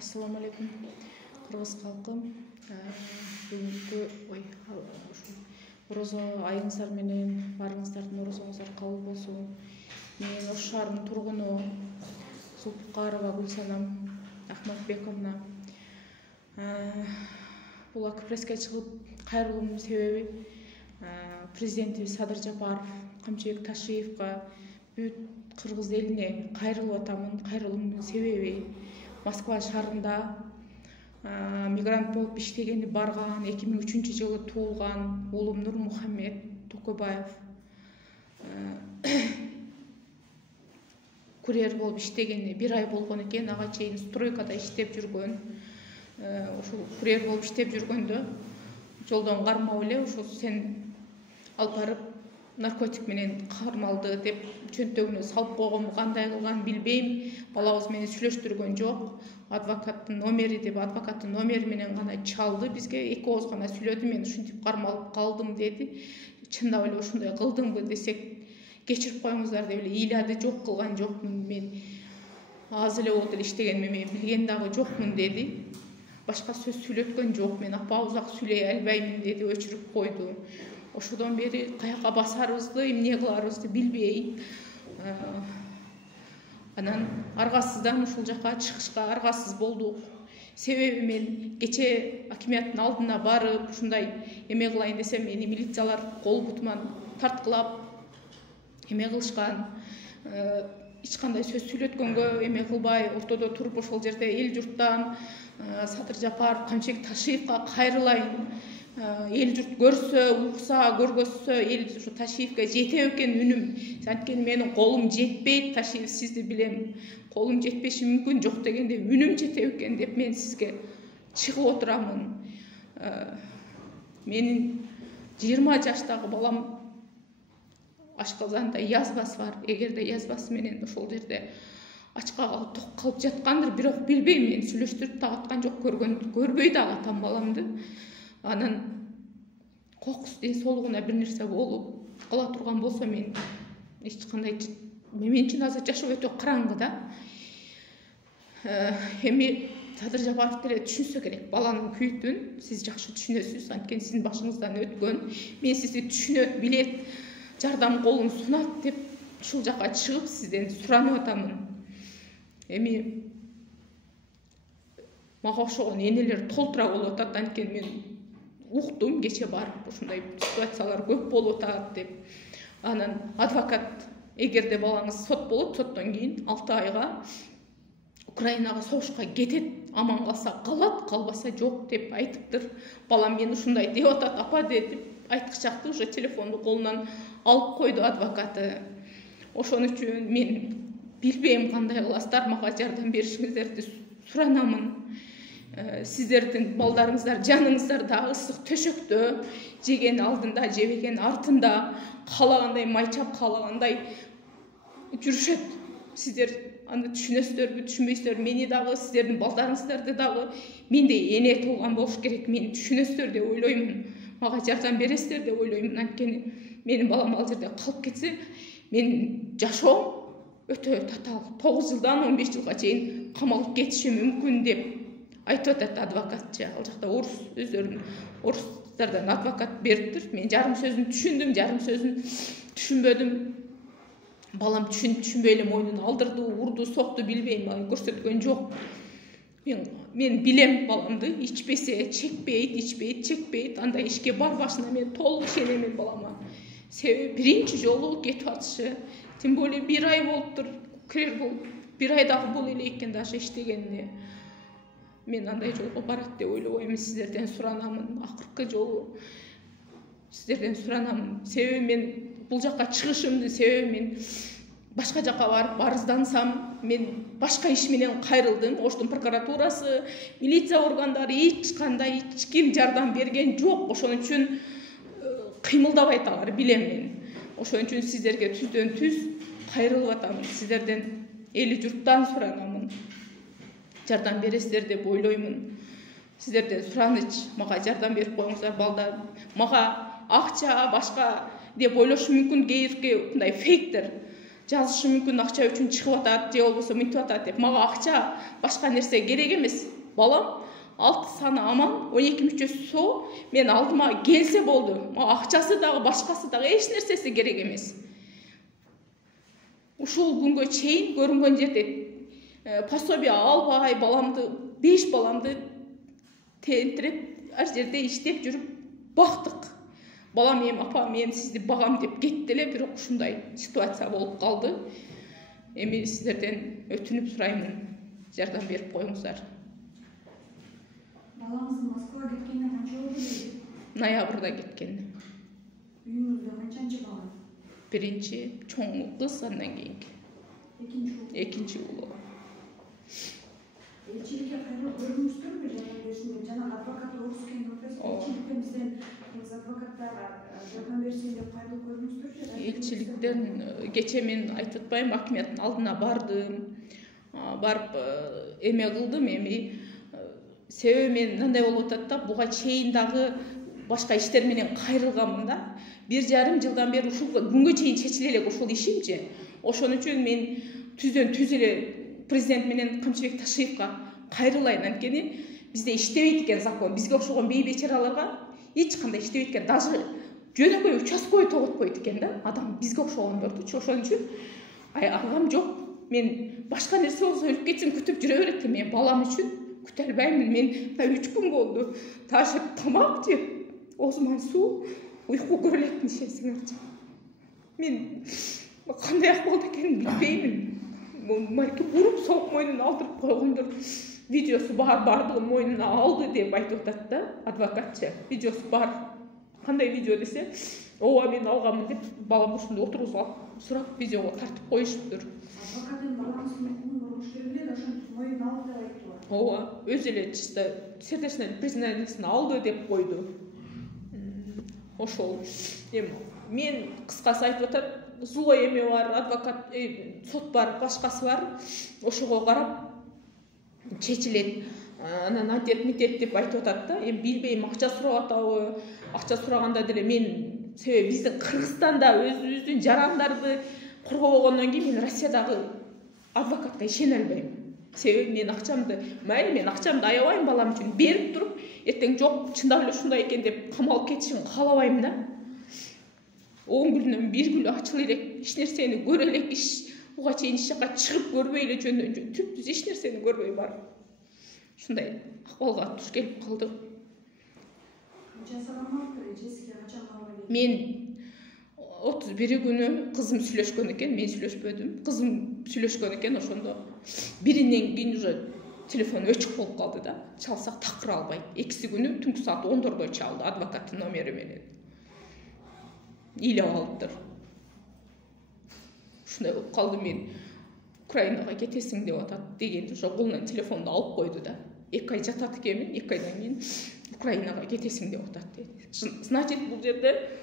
Assalamu alaikum. Кыргыз халкым. Бүгүнкү орозо айыңыздар менен барыңыздардын орозоңуздар кабыл болсун. Мен Ош шаарынын тургуну Зулпукарова Гүлсанам Ахматбековна. Бул Акпресске чыгып кайрылуумдун себеби президентибиз Садыр Жапаров Камчыбек Ташиевка бүт кыргыз элине кайрылып атамын. Кайрылуумдун себеби Москва шаарында мигрант болуп иштегени барган 2003 жылы туулган уулум Нурмухаммед Токойбаев курьер болуп иштегени 1 ай болгон экен. Ага чейин стройкада иштеп жүргөн. Ошол курьер болуп иштеп жүргөндө жолдон кармап эле ошо сен алып барып наркотик менен кармалды деп чөнтөгүнө салып койгонмун. Кандай кылган билбейм. Балабыз менен сүйлөштүргөн жок. Адвокаттын номери деп адвокаттын номери менен гана чалды бизге. 2 ооз гана сүйлөдү. Мен ушинтип кармалып калдым деди. Чындап эле ошондой кылдымбы десек кечирип коюңуздар деп эле ыйлады. Жок, кылган жокмун. Мен аз эле болот эле иштегенми, мен билген дагы жокмун деди. Башка сөз сүйлөткөн жок. Мен апа узак сүйлөй албаймын деди, өчүрүп койду. Ошодон бери каяка басарыбызды, эмне кыларыбызды билбей, анан аргасыздан ушул жака чыгышка аргасыз болдук. Себеби мен кече акимияттын алдына барып, ушундай эме кылайын десем, мени милициялар кол бутуман тарткылап эме кылышкан. Эч кандай сөз сүйлөткөнгө эме кылбай, ортодо туруп ошол жерде эл журттан Садыр Жапаров Камчыбек Ташиевка кайрылайын. Эл журт көрсө, укса, көргөзсө, эл ушу Ташиевке жетет экен үнүм. Анткени менин колум жетпейт, Ташиев сизди билем. Колум жетпеши мүмкүн, жок дегенде үнүм жетет экен деп мен сизге чыгып отурамын. Менин 20 жаштагы балам ашказанда язбасы бар. Эгерде язбасы менен ошол жерде ачка калып ток калып жаткандыр, бирок билбейм. Мен сүйлөштүрүп так аткан жок, көрбөй дагы атам баламды. Анан кокус ден солугуна бир нерсе болуп кала турган болсо мен эч кандай мен үчүн азыр жашоо өтө караңгы да. Эми Садыр Жапаров деле түшүнсө керек баланын күйүтүн. Сиз жакшы түшүнөсүз, анткени сиздин башыңыздан өткөн. Мен сизди түшүнөт, билет, жардам колун сунат деп ушул жака чыгып сизден суранып атамын. Эми мага окшогон энелер толтура болуп атат, анткени мен уктум кече барып ушундай ситуациялар көп болуп атат деп. Анан адвокат эгерде балаңыз сот болот, соттон кийин 6 айга Украинага согушка кетет, аман калса калат, калбаса жок деп айтыптыр. Балам мен ушундай деп атат, апа деп айткычакты уже телефонду колунан алып койду адвокаты. Ошон үчүн мен билбейм кандай кыласыздар, мага жардам беришиңиздерди суранамын. Сиздердин балдарыңыздар, жаныңыздар дагы ысык төшөктө, жеген алдында, жебеген артында, каалагандай майчап, каалагандай жүрүшөт. Сиздер аны түшүнөсүздөрбү, түшүнбөйсүздөрбү? Мени дагы, сиздердин балдарыңыздарды дагы мендей эне туулган болуш керек. Мени түшүнөсүздөр деп ойлоймун. Мага жардам бересиздер деп ойлоймун. Анткени менин балам ал жерде калып кетсе, менин жашоом өтө татаал. 9 жылдан 15 жылга чейин камалып кетиши мүмкүн деп айтып атат адвокатчы. Ал жакта орус, өздөрүнүн орустардан адвокат бериптир. Мен жарым сөзүн түшүндүм, жарым сөзүн түшүнбөдүм. Балам түшүнбөй эле мойнун алдырды, урду, сокту, билбейм, көрсөткөн жок. Мен билем баламды, ичпесе чекпейт, ичпейт, чекпейт. Андай ишке барбашына мен толук ишенемин балама. Себеби биринчи жолу кетип атышы. Тем более 1 ай болуптур, кирер болуп. 1 ай дагы боло элек экен даже иштегенине. Мен андай жолго барат деп ойлобойм. Сиздерден суранамын, акыркы жолу сиздерден суранамын. Себеби мен бул жака чыгышымдын себеби мен башка жака барып арыздансам, мен башка иш менен кайрылдым. Оштун прокуратурасы, милиция органдары эч ким жардам берген жок. Ошон үчүн кыймылдабайт алар, билем мен. Ошон үчүн сиздерге түздөн түз кайрылып атамын. Сиздерден эли журттан суранамын. Жардам бересиздер деп ойлоймун. Сиздерден сураныч, мага жардам берип коюңуздар балдар. Мага акча, башка деп ойлошу мүмкүн, кээбирки мындай фейктер жазышы мүмкүн акча үчүн чыгып атат же болбосо мынтип атат деп. Мага акча башка нерсе керек эмес. Балам 6 саны аман, 12 мүчөсү соо, мен алдыма келсе болду. Мага акчасы дагы башкасы дагы эч нерсеси керек эмес. Ушул күнгө чейин көрүнгөн жерде пособие албай баламды 5 баламды тентирип ар жерде иштеп жүрүп бактык. Балам эми апа мен сизди багам деп кетти эле, бирок ушундай ситуация болуп калды. Эми сиздерден өтүнүп сураймын, жардам берип коюңуздар. Балаңыздын Москвага кеткенине канча болду? Ноябрда кеткен. Үйүңүздө канчанчы бала? Биринчи чоң кыз, андан кийинки. Экинчи уулу. Элчиликке кайрылып көрүңүздөрбү? Жардам берсин деп жана адвокат Орускен элчиликтен бизден адвокаттар жардам берсин деп кайрылып көрүңүздөрчү? Элчиликтен кече мен айтып атпайм, акиметтин алдына бардым. Барып эме кылдым, эми себеби мен мындай болуп атат да, буга чейин дагы башка иштер менен кайрылганмын да. 1,5 жылдан бери ушул күнгө чейин чечиле элек ушул ишимчи. Ошон үчүн мен түз эле президент менен Камчыбек Ташиевка кайрылайын. Анткени бизде иштебейт экен закон. Бизге окшогон бейбечараларга эч кандай иштебейт экен. Даже жөнөкөй участковый тоготпойт экен да. Адам бизге окшогондордучу. Ошон үчүн агам жок. Мен башка нерсе болсо өлүп кетсин күтүп жүрө берет экен. Мен балам үчүн күтө албаймын. Мен 3 күн болду. Ташы тамак жеп, оозуман суу, уйку көрө электин ишенсиңерчи. Мен кандай акыбалда экенин билбеймин. Марки буруп соок мойнуна алдырып койгондор. Видеосу бар, бардыгын мойнуна алды деп айтып атат да адвокатчы. Видеосу бар. Кандай видео десе, ооба мен алганмын деп балам ушунда отургузуп алып сурап видеого тартып коюшуптур. Адвокаттын балаңыздын мурмуш келгенде ошон мойнуна алды деп айтты. Ооба, өзү эле чисто сердечный признательность алды деп койду. Ошол. Эми мен кыскасы айтып атат, злой эме бар, адвокат, сот бар, башкасы бар. Ошого карап чечилет. Анан атет митет деп айтып атат да. Эми билбейм, акча сурап атабы? Акча сураганда деле мен себеби биздин Кыргызстанда өзүбүздүн жарандарды коргобогондон кийин мен Россиядагы адвокатка ишене албайм. Себеби мен акчамды, майли мен акчамды аябайм балам үчүн берип туруп, эртең жок, чындап эле ушундай экен деп камалып кетишин каалабайм да. 10 күнүнөн 1 күн ачыл элек, эч нерсени көрө элек, буга чейин эч жака чыгып көрбөй эле жөндөн түптүз эч нерсени көрбөй бар. Ушундай акыбалга туш келип калды. Мен 31 күнү кызым сүйлөшкөн экен, мен сүйлөшпөдүм. Кызым сүйлөшкөн экен, ошондо биринен кийин уже телефон өчүк болуп калды да. Чалсак такыр албайт. Экиси күнү түнкү саат 10:00 чалды адвокаттын номери менен. Илеп алыптыр. Ушундай болуп калды, мен Украинага кетесиң деп атат дегенде уже колунан телефонду алып койду да. 2 ай жатат экенмин, 2 айдан кийин Украинага кетесиң деп атат деди. Значит, бул жерде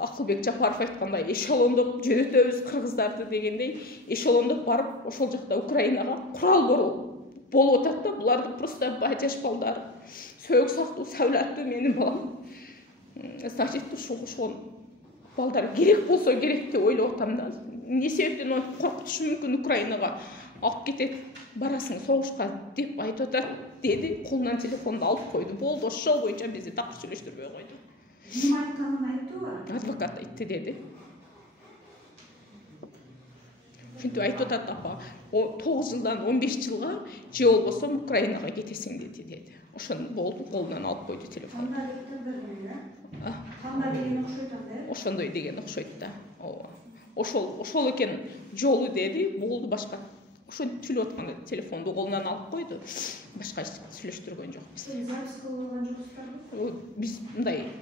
Акылбек Жапаров айткандай эшелондоп жөнөтөбүз кыргыздарды дегендей, эшелондоп барып ошол жакта Украинага курал болуп атат да. Буларды просто жаш балдар, сөөгү сактуу, саулаттуу менин балам. Значит, ошол балдар керек болсо керек деп ойлоп атам да. Не себептен оны коркутушу мүмкүн Украинага алып кетет, барасың согушка деп айтып атат деди. Колунан телефонду алып койду. Болду, ошол боюнча бизди такыр сүйлөштүрбөй койду. Ким айтканын айттыбы? Адвокат айтты деди. Ушинтип айтып атат апа, 9 жылдан 15 жылга же болбосо Украинага кетесиң деди. Ошону болду, колунан алып койду телефонду. Кандай деген окшойт анда? Ошондой деген окшойт да. Ооба. Ошол экен жолу деди, болду, башка. Ошентип сүйлөп атканда телефонду колунан алып койду. Башка сүйлөштүргөн жок. Сен запись кылып алган жоксуздарбы? Биз мындай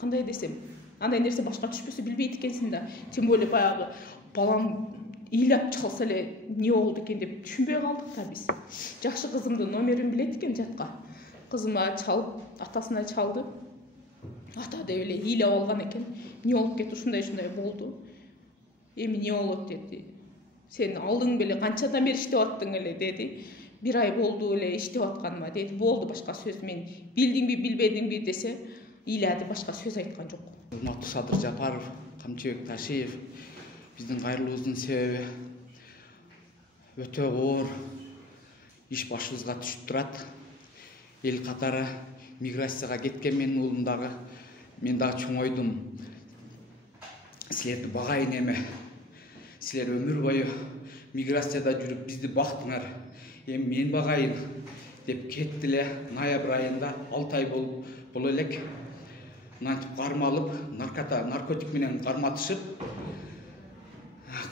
кандай десем, андай нерсе башка түшпөсө билбейт экенсиң да. Тем более баягы балам ыйлап чалса эле не болду экен деп түшүнбөй калдык да биз. Жакшы кызымдын номерин билет экен жатка. Кызыма чалып, атасына чалды. Ата деп эле ыйлап алган экен. Не болуп кетти, ушундай болду. Эми не болот деди. Сен алдың беле канчадан бери иштеп аттың эле деди. 1 ай болду эле иштеп атканыма деди. Болду, башка сөз мен билдиңби билбедиңби десе, ыйлады, башка сөз айткан жок. Урматтуу Садыр Жапаров, Камчыбек Ташиев, Биздин кайрылуубуздун себеби өтө оор иш башыбызга түшүп турат. Эл катары миграцияга кеткен менин уулум дагы, мен дагы чоңойдум. Силерди багайын эме. Силер өмүр бою миграцияда жүрүп бизди бактыңар. Эми мен багайын деп кетти эле. Ноябрь айында 6 ай боло элек. Мынтип кармалып, наркотик менен карматышып,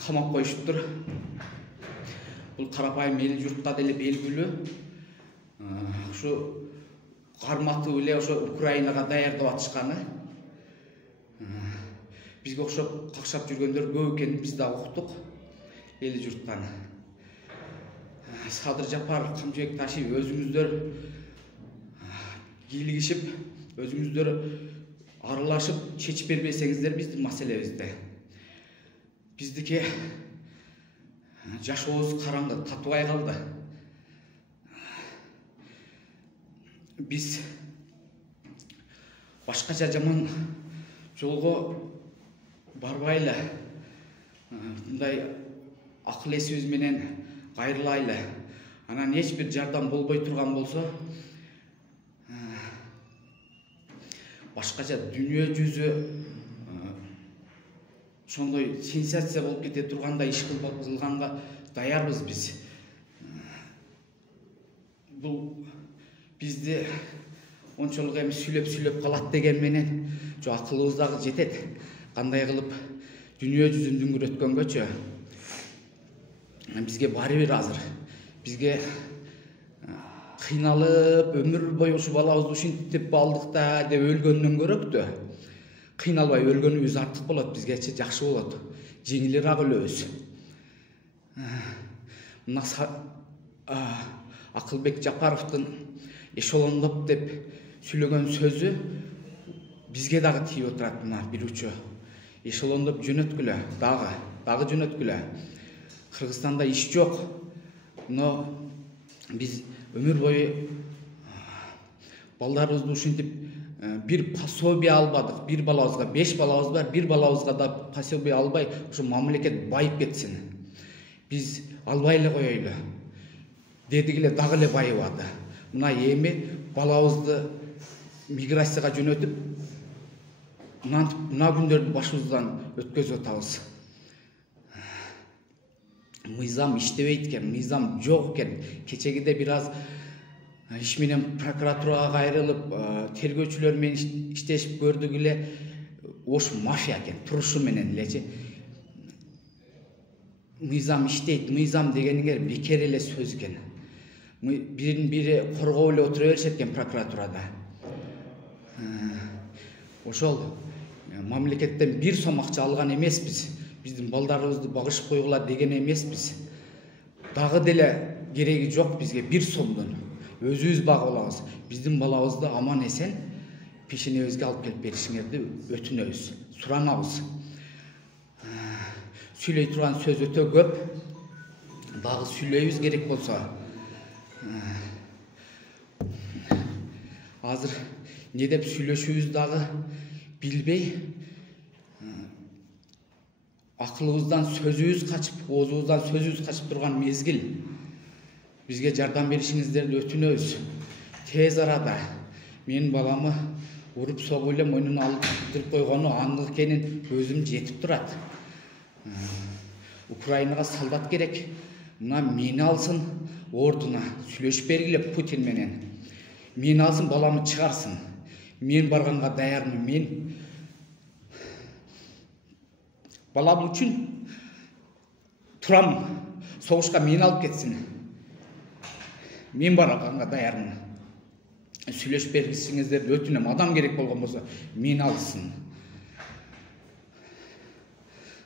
камап коюшуптур. Бул карапайым эл журтка деле белгилүү. Ушу карматып эле ошо Украинага даярдап атышканы. Бизге окшоп какшап жүргөндөр көп экенин биз да уктук эл журттан. Садыр Жапаров, Камчыбек Ташиев өзүңүздөр кийлигишип, өзүңүздөр аралашып чечип бербесеңиздер биздин маселебизди. Биздики жашообуз караңгы, татыбай калды. Биз башкача жаман жолго барбайлы. Мындай акыл эсибиз менен кайрылайлы. Анан эч бир жардам болбой турган болсо, башкача дүйнө жүзү ошондой сенсация болуп кете тургандай иш кылганга даярбыз биз. Бул бизди ончолук эми сүйлөп калат деген менен жо акылыбыз дагы жетет. Кандай кылып дүйнө жүзүн дүңгүрөткөнгөчө бизге баары бир азыр. Бизге кыйналып өмүр бою ушу балабызды ушинтип алдык да деп өлгөндөн көрөктү. Кыйналбай өлгөнүбүз артык болот, бизгечи жакшы болот. Жеңилирээк өлөбүз. Мына Акылбек Жапаровдун эшелондоп деп сүйлөгөн сөзү бизге дагы тийип отурат. Мына бир учу эшелондоп жөнөткүлө, дагы жөнөткүлө. Кыргызстанда иш жок. Но биз өмүр бою балдарыбызды ушинтип бир пособие албадык. Бир балабызга, 5 балабыз бар, бир балабызга да пособие албай, ушу мамлекет байып кетсин. Биз албай эле коелу. Дедик эле дагы эле байыбады. Мына эми балабызды миграцияга жөнөтүп, мына күндөрдү башыбыздан өткөзүп атабыз. Мыйзам иштебейт экен, мыйзам жок экен. Кечегиде бир аз иш менен прокуратурага кайрылып, тергөөчүлөр менен иштешип көрдүк эле. Ош мафия экен, турушу менен элечи. Мыйзам иштейт, мыйзам дегениңер бекер эле сөз экен. Бирин-бири коргоп эле отура беришет экен прокуратурада. Ошол мамлекеттен 1 сом акча алган эмеспиз. Биздин балдарыбызды багышып койгула деген эмеспиз. Дагы деле кереги жок бизге 1 сомдон. Өзүбүз багып алабыз. Биздин балабызды аман эсен пешенебизге алып келип беришиңерди өтүнөбүз, суранабыз. Сүйлөй турган сөз өтө көп. Дагы сүйлөйбүз керек болсо. Азыр не деп сүйлөшүүбүз дагы билбей, акылыбыздан сөзүбүз качып, оозубуздан сөзүбүз качып турган мезгил. Бизге жардам беришиңиздерди өтүнөбүз. Тез арада менин баламы уруп согуп эле мойнуна алдырып койгону андык экенин өзүм жетип турат. Украинага солдат керек. Мына мени алсын ордуна, сүйлөшүп бергиле Путин менен. Мени алсын, баламы чыгарсын. Мен барганга даярмын. Мен балам үчүн турам. Согушка мени алып кетсин. Мен барганга даярмын. Сүйлөшүп бергисиңиздерди өтүнөм. Адам керек болгон болсо мени алсын.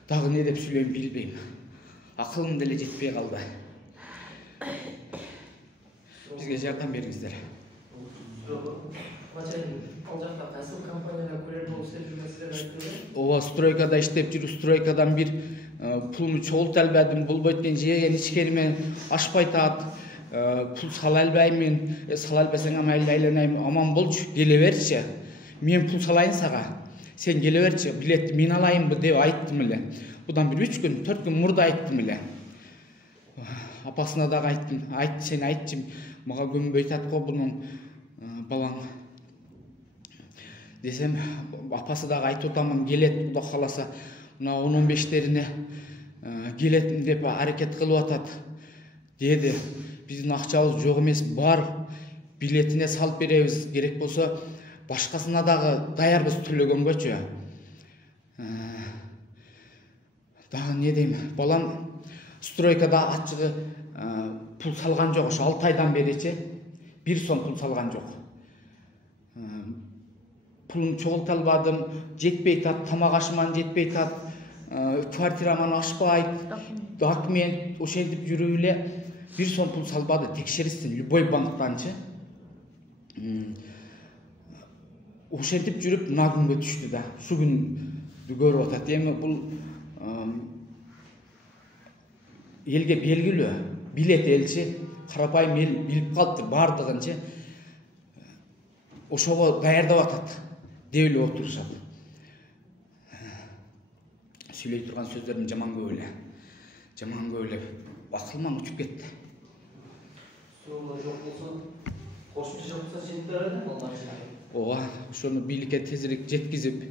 Дагы не деп сүйлөйм билбейм. Акылым деле жетпей калды. Бизге жардам бериңиздер. Ал жакта кайсы компанияга көрөр болуп жүргөнсүздөр? Ооба, стройкада иштеп жүрүп, стройкадан бир пулну чогулта албадым, болбойт экен, жеген ичкериме ашпай таат. Пул сала албаймын, сала албасаң mayli айланайм, аман болчу, келе берчи. Мен пул салайын сага. Сен келе берчи, билетти мен алайынбы деп айттым эле. Бұдан бір 3 күн, 4 күн мұрда айттым еле. Апасына дағы айттым, сен айтчым, маға көмбөйт атқо бұның балаң. Десем, апасы дағы айтып отамын, келет, Құда қаласа, мына 10-15-теріне келетін деп әрекет қылып атат. Деді, біздің ақчабыз жоқ емес, бар, билетіне салып береміз, керек болса, башқасына дағы даярбыз төлеген көчі. Дағы не деймін, балам стройкада атчығы пұл салған жоқ, 6 айдан берече, 1 сом пұл салған жоқ. Пұлым çoğaltalбадым, жетпей тат, тамақ ашыман жетпей тат, квартираман ашпай, документ, ошентип жүрүле 1 сом пұл салбады, текшерістін, любой банктанчы. Ошентип жүріп, мына күнге түшті да, шу күнді көріп атат. Емі бұл елге белгілі, билет елші, қарапайым ел біліп қалыпты бардығыншы, ошоға даярдап атат, деулі отырышады. Сөйлей тұрған сөздерім жаман көйлі, ақылман ұчып кетті. Соңында жоқ болса, қосымша жоқ болса жетті әрі? Оға, ошоны бийликке тезирээк жеткизип,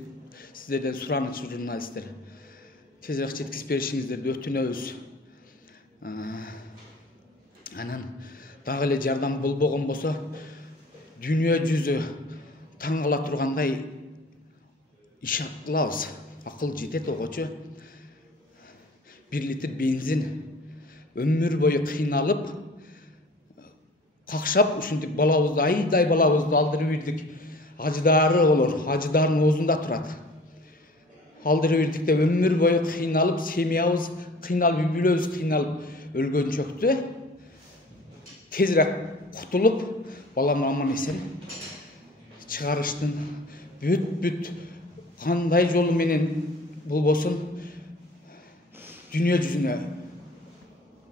сиздерден суранычы журналисттер, тезирээк жеткизип беришиңиздерди өтүнөбүз. Анан дагы эле жардам болбогон болсо, дүйнө жүзү таң кала тургандай иш кылабыз. Акыл жетет огочу. 1 литр бензин өмүр бою кыйналып, какшап, ушинтип балабызды, айдай балабызды алдырып бирдик. Acıdары olur, acıdarın ozunda turат. Aldırı birlikte ömür boyu kıynalıp, semiyabız kıynalıp, bülöbüz kıynalıp ölgön çöktü. Tezirek kutulup, balam aman esen çıkarıştın. Büt kanday jolu menen bulbosun dünya yüzüne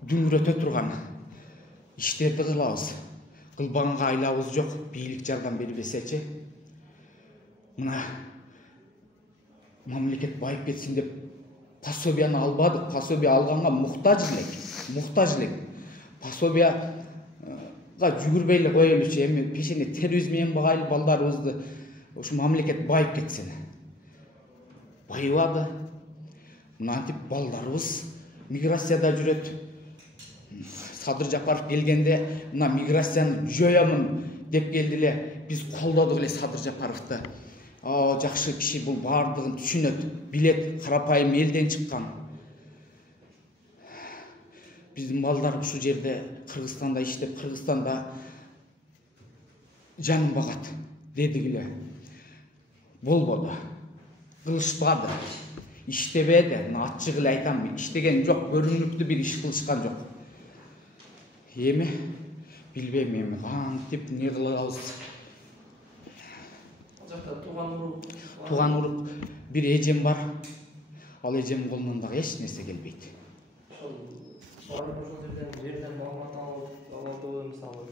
düngüröte turgan işlerdi kılabız. Kılbanға айлабыз жоқ, бийлик жардам бербесечи. Мына мамлекет байып кетсин деп пособияны албадык. Пособия алганга муктаж элек. Пособияга жүгүрбөй эле коелучу, эми пешене терроризм менен багайлы балдарыбызды ушу мамлекет байып кетсин. Байыбады. Мынантип балдарыбыз миграцияда жүрөт. Садыр Жапаров келгенде, мына миграцияны жоямын деп келдиле, биз колдодук эле Садыр Жапаровду. Жакшы киши бул бардыгын түшүнөт, билет, карапайым элден чыккан. Биздин балдар ушу жерде Кыргызстанда иштеп, Кыргызстанда жанын багат дедигиле. Болбоду. Кылышпады. Иштебеди. Ачык эле айтам, иштеген жок, көрүнүктүү бир иш кылышкан жок. Еми, билбейм эми, кантип не кылабыз. Туган урук бир эжем бар. Ал эжемдин колунан дагы эч нерсе келбейт. Ошол жерден маалымат алып, мисалы